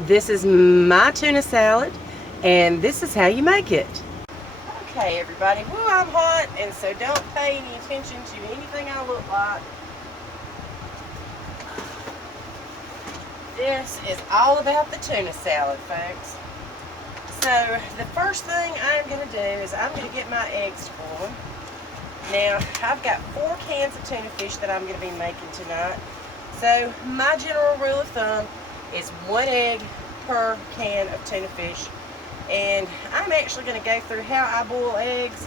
This is my tuna salad, and this is how you make it. Okay, everybody. Woo, I'm hot, and so don't pay any attention to anything I look like. This is all about the tuna salad, folks. So the first thing I'm going to do is I'm going to get my eggs to boil. Now, I've got 4 cans of tuna fish that I'm going to be making tonight. So my general rule of thumb is 1 egg per can of tuna fish. And I'm actually going to go through how I boil eggs,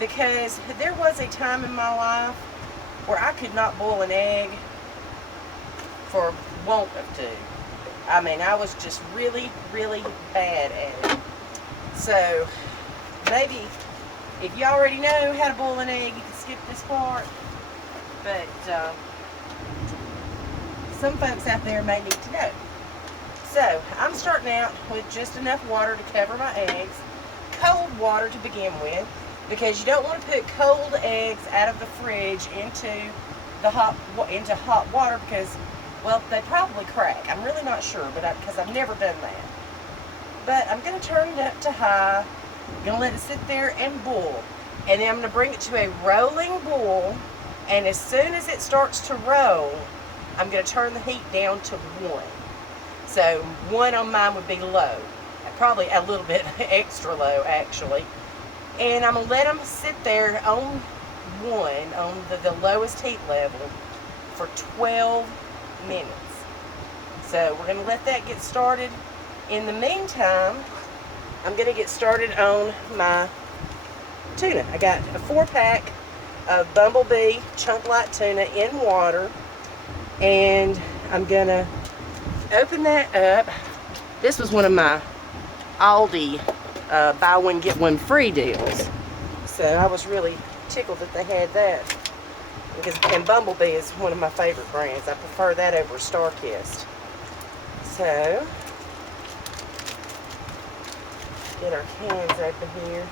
because there was a time in my life where I could not boil an egg for want of to. I mean, I was just really, really bad at it. So maybe if you already know how to boil an egg, you can skip this part. But some folks out there may need to know. So I'm starting out with just enough water to cover my eggs. Cold water to begin with, because you don't want to put cold eggs out of the fridge into hot water, because, well, they probably crack. I'm really not sure, but because I've never done that. But I'm going to turn it up to high. I'm going to let it sit there and boil. And then I'm going to bring it to a rolling boil. And as soon as it starts to roll, I'm going to turn the heat down to 1. So 1 on mine would be low. Probably a little bit extra low, actually. And I'm going to let them sit there on 1, on the lowest heat level, for 12 minutes. So we're going to let that get started. In the meantime, I'm going to get started on my tuna. I got a 4-pack of Bumblebee chunk light tuna in water, and I'm going to open that up. This was one of my Aldi buy one get one free deals, so I was really tickled that they had that, and Bumblebee is one of my favorite brands. I prefer that over StarKist. So get our cans open here,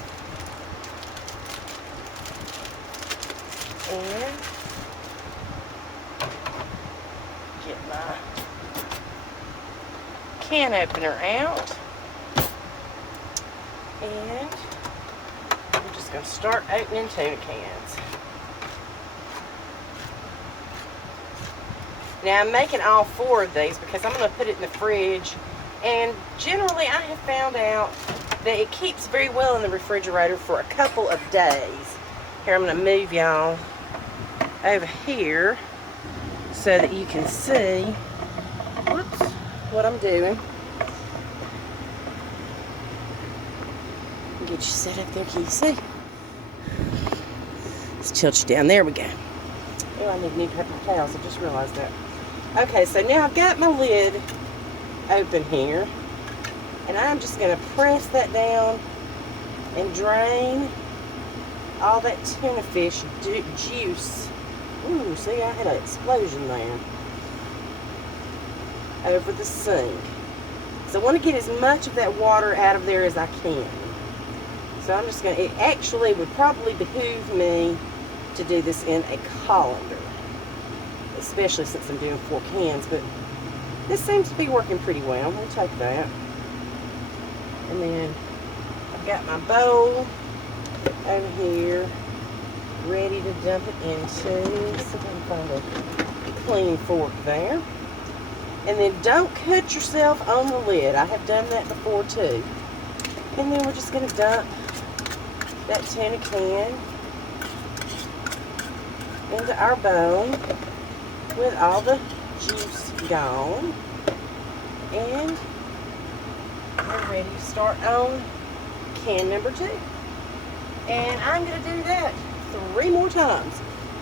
and get my can opener out, and I'm just going to start opening tuna cans. Now I'm making all 4 of these because I'm going to put it in the fridge, and generally I have found out that it keeps very well in the refrigerator for a couple of days. Here, I'm going to move y'all over here so that you can see, whoops, what I'm doing. Get you set up there, can you see? Let's tilt you down, there we go. Oh, I need new paper towels, I just realized that. Okay, so now I've got my lid open here, and I'm just going to press that down and drain all that tuna fish juice. Ooh, see, I had an explosion there. Over the sink. So I want to get as much of that water out of there as I can. So I'm just going to, it actually would probably behoove me to do this in a colander, especially since I'm doing 4 cans, but this seems to be working pretty well. We'll take that. And then I've got my bowl over here ready to dump it into. Let's see if I can find a clean fork there. And then don't cut yourself on the lid. I have done that before too. And then we're just going to dump that tuna can into our bowl with all the juice gone. And we're ready to start on can number 2. And I'm going to do that 3 more times.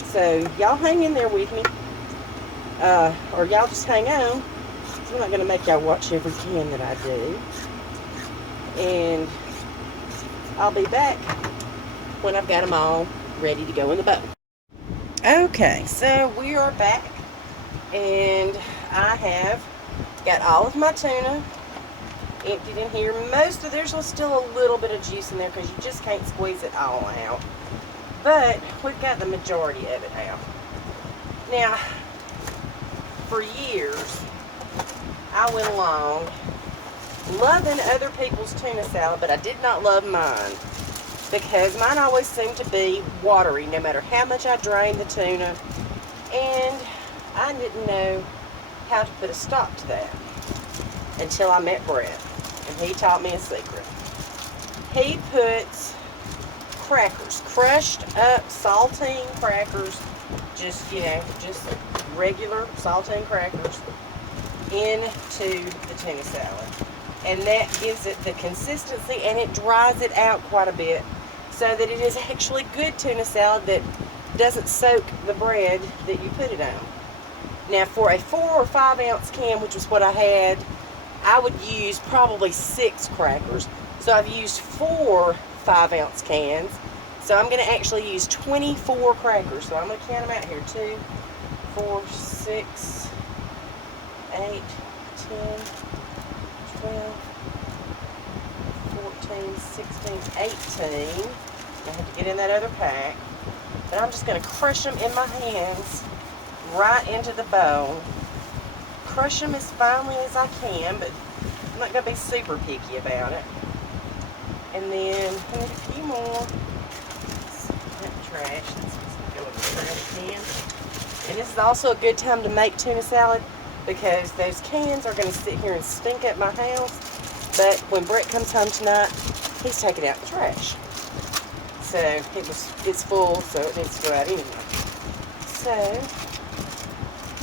So y'all hang in there with me. Or y'all just hang on. I'm not going to make y'all watch every can that I do. And I'll be back when I've got them all ready to go in the bowl. Okay, so we are back. And I have got all of my tuna emptied in here. Most of there's still a little bit of juice in there because you just can't squeeze it all out. But we've got the majority of it out. Now, for years, I went along loving other people's tuna salad, but I did not love mine because mine always seemed to be watery no matter how much I drained the tuna, and I didn't know how to put a stop to that until I met Brett, and he taught me a secret. He puts crackers, crushed up saltine crackers, just regular saltine crackers, into the tuna salad. And that gives it the consistency, and it dries it out quite a bit so that it is actually good tuna salad that doesn't soak the bread that you put it on. Now for a 4 or 5 ounce can, which was what I had, I would use probably 6 crackers. So I've used 4 5-ounce cans. So I'm going to actually use 24 crackers. So I'm going to count them out here. 2, 4, 6, 8, 10, 12, 14, 16, 18. I have to get in that other pack. But I'm just going to crush them in my hands right into the bowl. Crush them as finely as I can, but I'm not going to be super picky about it. And then I need a few more. That trash. That's what's going in the trash can. And this is also a good time to make tuna salad because those cans are going to sit here and stink up my house. But when Brett comes home tonight, he's taking out the trash. So it's full, so it needs to go out anyway. So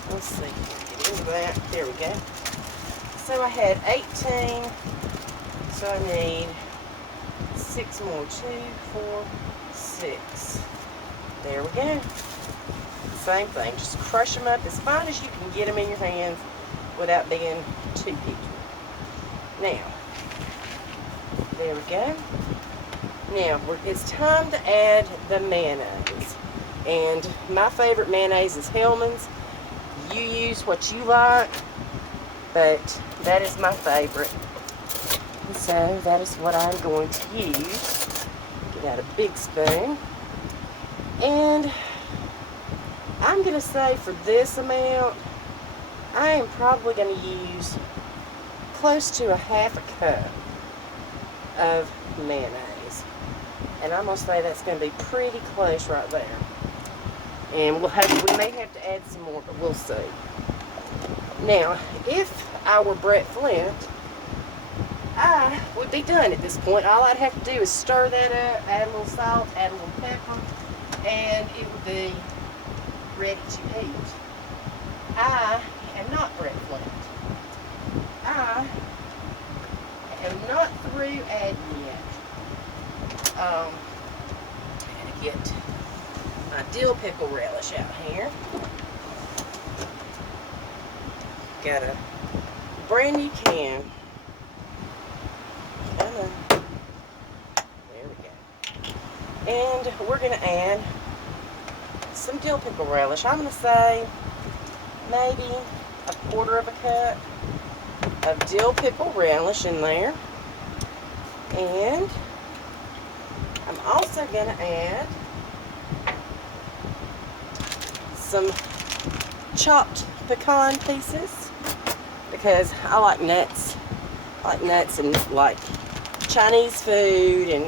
let's see. Get into that. There we go. So I had 18. So I need 6 more. 2, 4, 6. There we go. Same thing. Just crush them up as fine as you can get them in your hands without being too picky. Now, there we go. Now, it's time to add the mayonnaise. And my favorite mayonnaise is Hellmann's. You use what you like, but that is my favorite. And so that is what I'm going to use. Get out a big spoon. And I'm going to say for this amount, I am probably going to use close to a ½ cup of mayonnaise. And I'm going to say that's going to be pretty close right there. And we may have to add some more, but we'll see. Now, if I were Brett Flint, I would be done at this point. All I'd have to do is stir that up, add a little salt, add a little pepper, and it would be ready to eat. I am not Brett Flint. I am not through adding yet. I'm going to get my dill pickle relish out here. Got a brand new can. Come on. There we go. And we're going to add some dill pickle relish. I'm going to say maybe a 1/4 cup of dill pickle relish in there. And I'm also going to add some chopped pecan pieces because I like nuts. I like nuts and like Chinese food and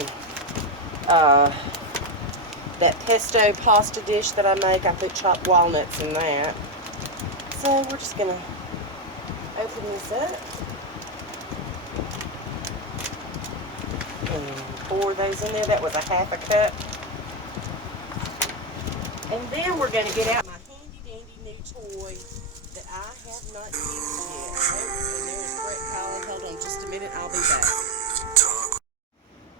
that pesto pasta dish that I make. I put chopped walnuts in that. So we're just going to open this up and pour those in there. That was a ½ cup. And then we're going to get out my handy dandy new toy that I have not used yet. Oh, and there's Brett calling. Hold on just a minute. I'll be back.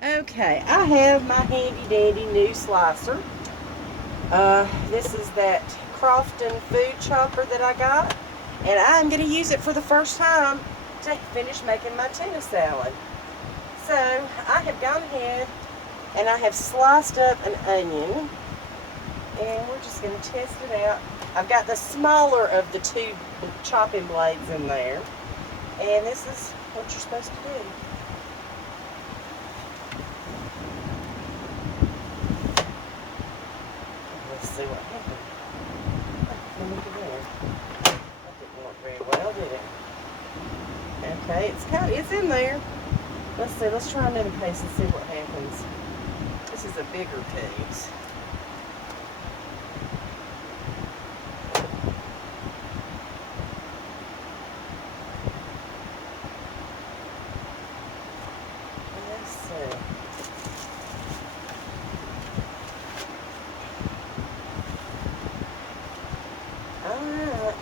Okay, I have my handy dandy new slicer. This is that Crofton food chopper that I got. And I'm going to use it for the first time to finish making my tuna salad. So I have gone ahead and I have sliced up an onion. And we're just going to test it out. I've got the smaller of the 2 chopping blades in there. And this is what you're supposed to do. Let's see what happened. Look at there. That didn't work very well, did it? Okay, it's in there. Let's see, let's try another piece and see what happens. This is a bigger piece. Let's see. Alright.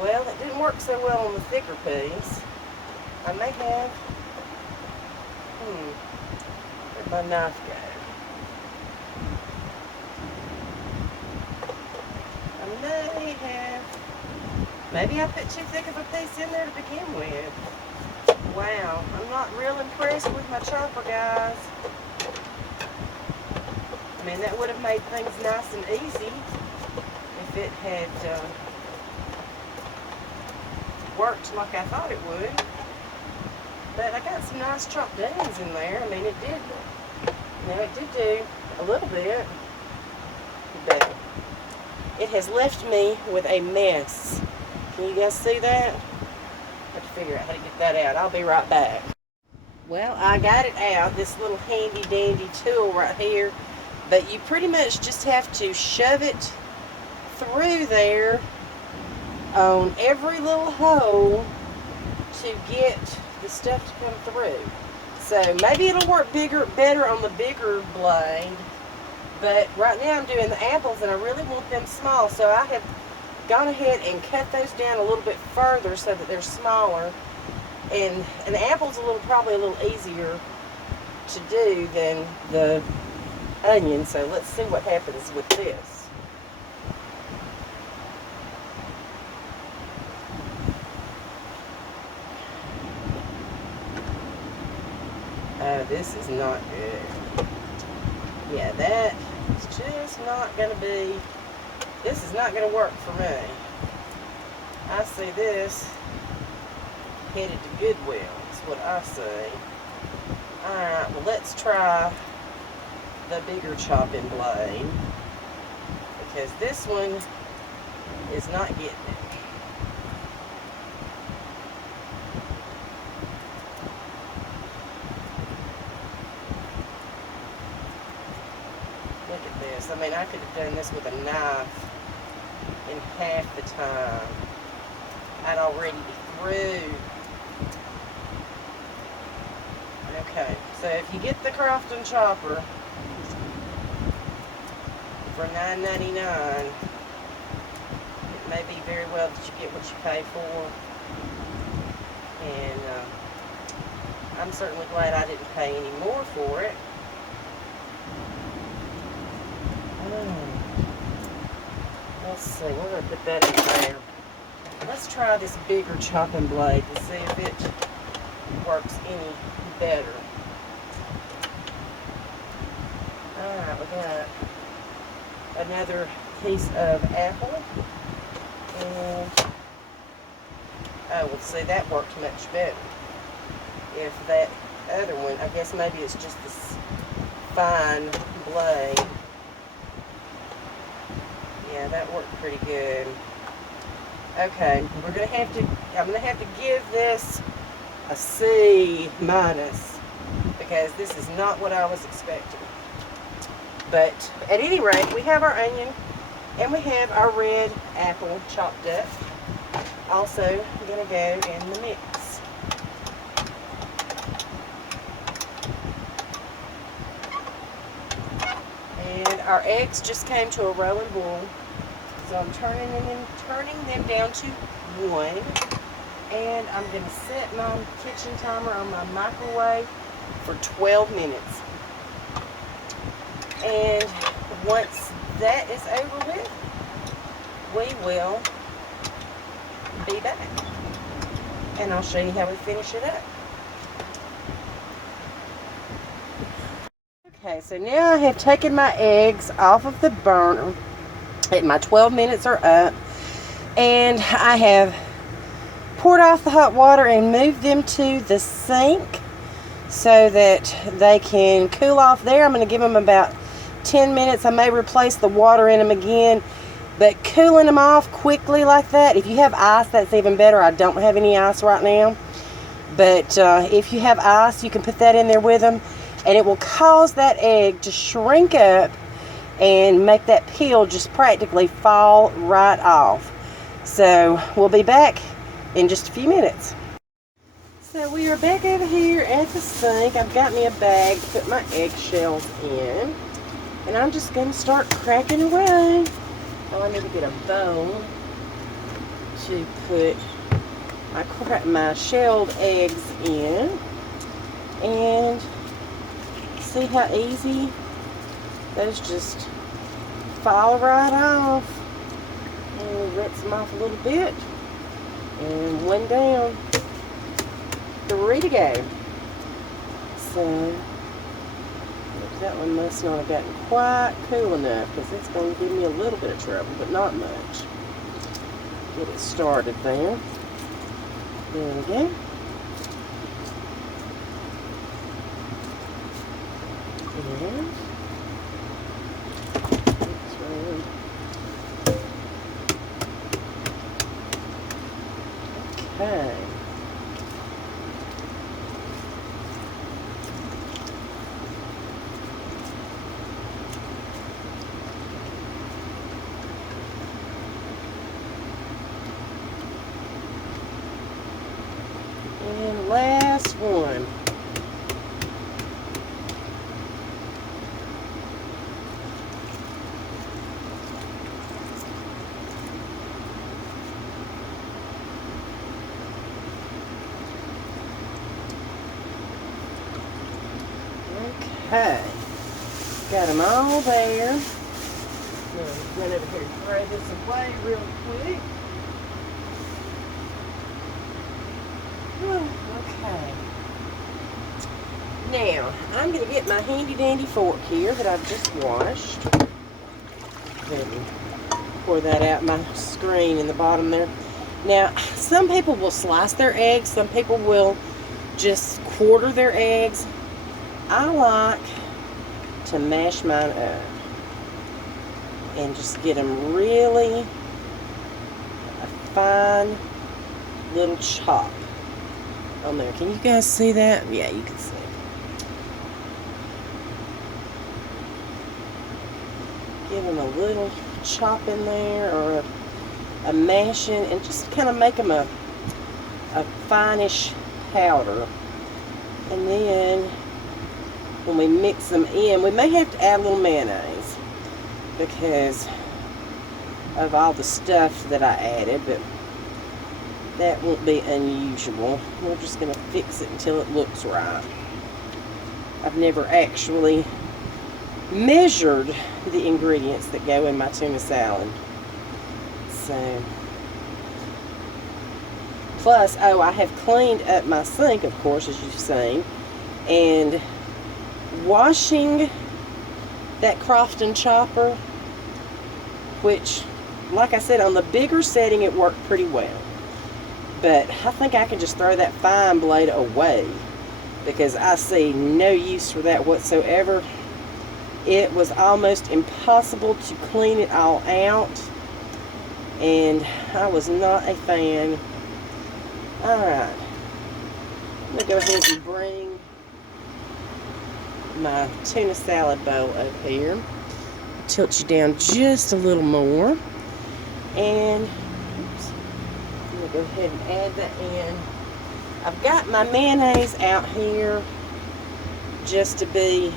Well, it didn't work so well on the thicker piece. I may have... Where'd my knife go? Maybe I put too thick of a piece in there to begin with. Wow, I'm not real impressed with my chopper, guys. I mean, that would have made things nice and easy if it had worked like I thought it would. But I got some nice chopped onions in there. I mean, it did do a little bit. But it has left me with a mess. Can you guys see that? I have to figure out how to get that out. I'll be right back. Well, I got it out, this little handy dandy tool right here. But you pretty much just have to shove it through there on every little hole to get the stuff to come through. So maybe it'll work better on the bigger blade. But right now I'm doing the apples and I really want them small. So I have gone ahead and cut those down a little bit further so that they're smaller. And an apple's probably a little easier to do than the onion. So let's see what happens with this. This is not good. Yeah, that is just not going to be, this is not going to work for me. I see this headed to Goodwill, is what I see. Alright, well let's try the bigger chopping blade, because this one is not getting it. Look at this. I mean, I could have done this with a knife in half the time. I'd already be through. Okay, so if you get the Crofton chopper for $9.99, it may be very well that you get what you pay for. And I'm certainly glad I didn't pay any more for it. Let's see, we're going to put that in there. Let's try this bigger chopping blade to see if it works any better. Alright, we got another piece of apple. And, oh, well, see, that worked much better. If that other one, I guess maybe it's just this fine blade. Yeah, that worked pretty good. Okay, I'm gonna have to give this a C minus because this is not what I was expecting. But at any rate, we have our onion and we have our red apple chopped up. Also gonna go in the mix. And our eggs just came to a rolling boil. So I'm turning them down to 1. And I'm going to set my kitchen timer on my microwave for 12 minutes. And once that is over with, we will be back. And I'll show you how we finish it up. Okay, so now I have taken my eggs off of the burner. My 12 minutes are up. And I have poured off the hot water and moved them to the sink so that they can cool off there. I'm going to give them about 10 minutes. I may replace the water in them again But cooling them off quickly like that, if you have ice, that's even better. I don't have any ice right now. But if you have ice, you can put that in there with them. And it will cause that egg to shrink up and make that peel just practically fall right off. So we'll be back in just a few minutes. So we are back over here at the sink. I've got me a bag to put my eggshells in. And I'm just going to start cracking away. Oh, I need to get a bowl to put my shelled eggs in. And see how easy those just fall right off. And rinse them off a little bit. And one down. 3 to go. So that one must not have gotten quite cool enough, because it's going to give me a little bit of trouble, but not much. Get it started there. There we go. And next round. Okay. And last one. Okay. Got them all there. Now, run over here and throw this away real quick. Okay. Now, I'm going to get my handy dandy fork here that I've just washed. And pour that out my screen in the bottom there. Now, some people will slice their eggs. Some people will just quarter their eggs. I like to mash mine up and just get them really a fine little chop on there. Can you guys see that? Yeah, you can see it. Give them a little chop in there, or a mashing, and just kind of make them a finish powder. And then when we mix them in, we may have to add a little mayonnaise because of all the stuff that I added, but that won't be unusual. We're just going to fix it until it looks right. I've never actually measured the ingredients that go in my tuna salad. So, plus, oh, I have cleaned up my sink, of course, as you've seen, and washing that Crofton chopper, which, like I said, on the bigger setting it worked pretty well, but I think I can just throw that fine blade away because I see no use for that whatsoever. It was almost impossible to clean it all out, and I was not a fan. Alright, I'm going to go ahead and bring my tuna salad bowl up here. Tilt you down just a little more, and oops, I'm going to go ahead and add that in. I've got my mayonnaise out here just to be,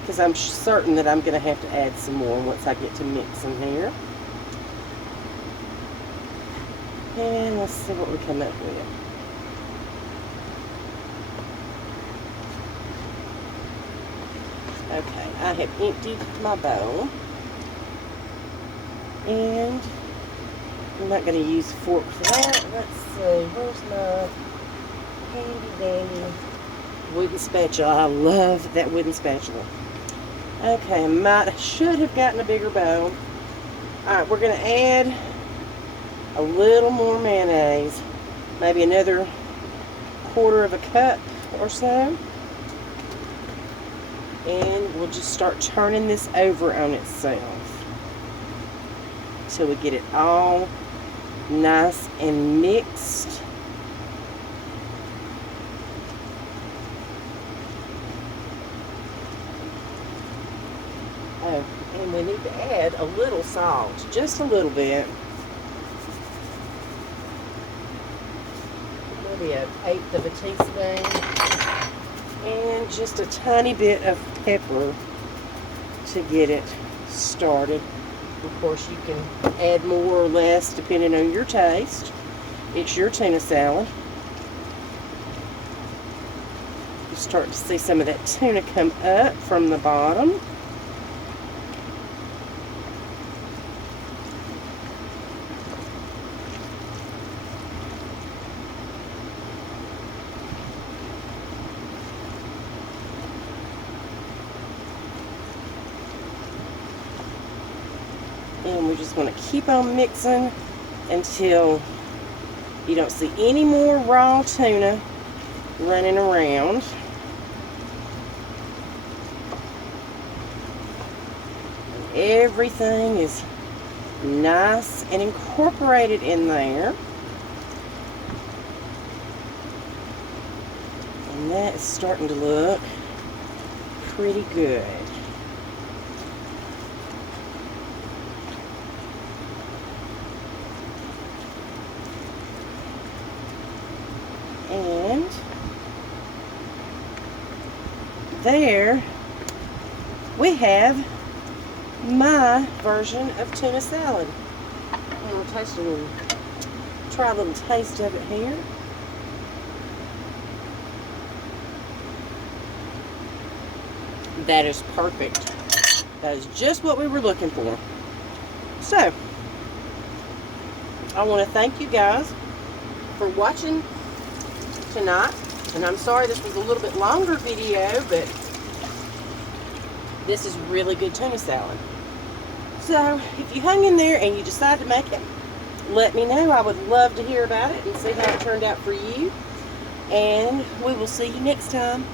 because I'm certain that I'm going to have to add some more once I get to mixing here. And let's see what we come up with. Okay, I have emptied my bowl, and I'm not going to use a fork for that. Let's see, where's my handy dandy wooden spatula? I love that wooden spatula. Okay, I should have gotten a bigger bowl. Alright, we're going to add a little more mayonnaise, maybe another 1/4 cup or so. And we'll just start turning this over on itself till we get it all nice and mixed. Oh, and we need to add a little salt, just a little bit. Maybe an eighth of a teaspoon. And just a tiny bit of pepper to get it started. Of course, you can add more or less depending on your taste. It's your tuna salad. You start to see some of that tuna come up from the bottom. And we're just going to keep on mixing until you don't see any more raw tuna running around. Everything is nice and incorporated in there. And that is starting to look pretty good. And there we have my version of tuna salad. And we'll taste a little, try a little taste of it here. That is perfect. That is just what we were looking for. So, I want to thank you guys for watching tonight. And I'm sorry this was a little bit longer video, but this is really good tuna salad. So, if you hung in there and you decide to make it, let me know. I would love to hear about it and see how it turned out for you. And we will see you next time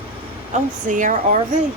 on CRRV.